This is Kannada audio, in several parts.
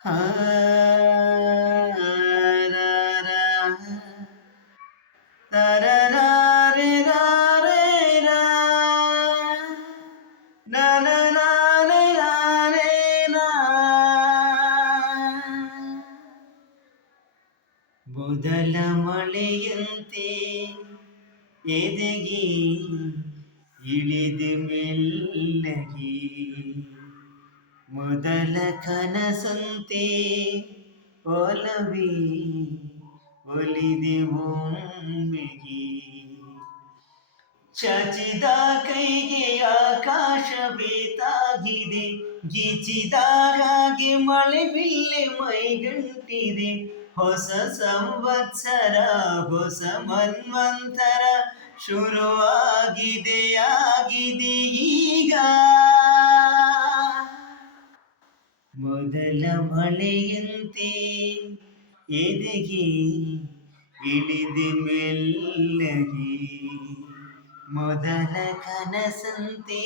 ಹಾ ಮೊದಲ ಮಳೆಯಂತೆ ಎದೆಗೆ ಇಳಿದು ಮೆಲ್ಲಗೆ ಮೊದಲ ಕನಸಂತೆ ಒಲವೇ ಒಲಿದೆ ಒಮ್ಮೆಗೆ ಚಾಚಿದ ಕೈಗೆ ಆಕಾಶ ಬೇತಾಗಿದೆ ಗೀಚಿದ ಹಾಗೆ ಮಳೆ ಬಿಲ್ಲೆ ಮೈಗಂಟಿದೆ ಹೊಸ ಸಂವತ್ಸರ ಹೊಸ ಮನ್ವಂತರ ಶುರುವಾಗಿದೆ ಆಗಿದೆ ಈಗ ಮೊದಲ ಮಳೆಯಂತೆ ಎದೆಗೆ ಇಳಿದು ಮೆಲ್ಲಗೆ ಮೊದಲ ಕನಸಂತೆ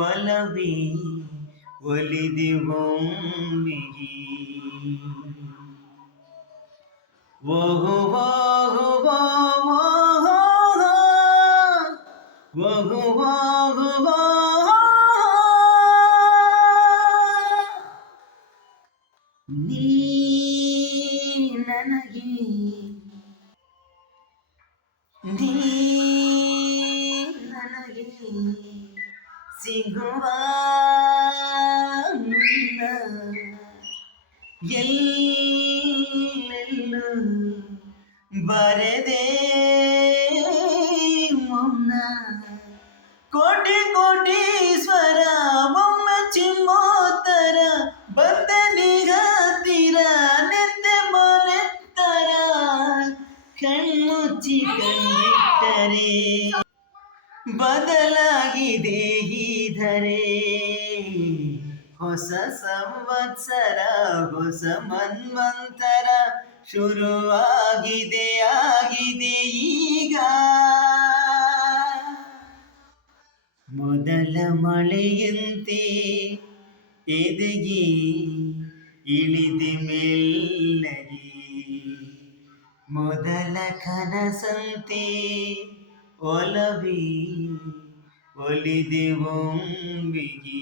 ಒಲವೇ ಒಲಿದೆ ಒಮ್ಮೆಗೆ ಓಹೋ ಓಹೋ ಓಹೋ ಓಹೋ ಓಹೋ ನೀ ನನಗೆ ನೀ ನನಗೆ ಸಿಗುವ ಮುನ್ನ ಎಲ್ಲೆಲ್ಲೂ ಬರೆದೆ ಮೌನ ಕೋಟಿ ಕೋಟಿ ಸ್ವರ ಒಮ್ಮ ಚಿಮ್ಮೋತ್ತರ ಬಂದನಿಗತ್ತಿರ ನೆತ್ತೆ ಮನೆತ್ತರ ಕಣ್ಮುಚ್ಚಿ ಕಣ್ಣಿಟ್ಟರೆ ಬದಲಾಗಿದೆ ಈ ಧರೆ ಹೊಸ ಸಂವತ್ಸರ ಹೊಸ ಮನ್ವಂತರ ಶುರುವಾಗಿದೆ ಆಗಿದೆ ಈಗ ಮೊದಲ ಮಳೆಯಂತೆ ಎದೆಗೆ ಇಳಿದು ಮೆಲ್ಲಗೆ ಮೊದಲ ಕನಸಂತೆ ಒಲವೇ ಒಲಿದೆ ಒಮ್ಮೆಗೆ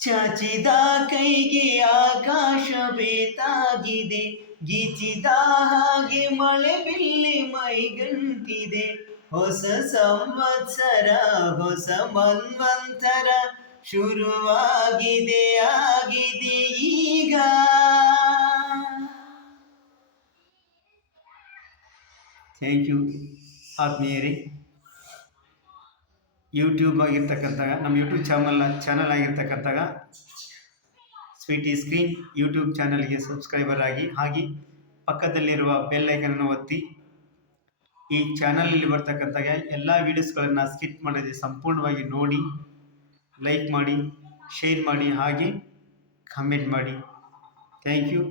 ಚಾಚಿದ ಕೈಗೆ ಆಕಾಶ ಬೇತಾಗಿದೆ ಗೀಚಿದ ಹಾಗೆ ಮಳೆ ಬಿಲ್ಲಿ ಮೈಗಂಟಿದೆ ಹೊಸ ಸಂವತ್ಸರ ಹೊಸ ಮನ್ವಂತರ ಶುರುವಾಗಿದೆ ಆಗಿದೆ ಈಗ ಥ್ಯಾಂಕ್ ಯು ಆತ್ಮೀಯರೇ. ಯೂಟ್ಯೂಬ್ ಆಗಿರ್ತಕ್ಕಂಥ ನಮ್ಮ ಯೂಟ್ಯೂಬ್ ಚಾನಲ್ ಆಗಿರ್ತಕ್ಕಂಥ ಸ್ವೀಟಿ ಸ್ಕ್ರೀನ್ ಯೂಟ್ಯೂಬ್ ಚಾನಲ್ಗೆ ಸಬ್ಸ್ಕ್ರೈಬರ್ ಆಗಿ ಹಾಗೆ ಪಕ್ಕದಲ್ಲಿರುವ ಬೆಲ್ ಐಕನನ್ನು ಒತ್ತಿ ಈ ಚಾನಲಲ್ಲಿ ಬರ್ತಕ್ಕಂಥ ಎಲ್ಲ ವೀಡಿಯೋಸ್ಗಳನ್ನು ಸ್ಕಿಪ್ ಮಾಡದೆ ಸಂಪೂರ್ಣವಾಗಿ ನೋಡಿ, ಲೈಕ್ ಮಾಡಿ, ಶೇರ್ ಮಾಡಿ, ಹಾಗೆ ಕಮೆಂಟ್ ಮಾಡಿ. Thank you.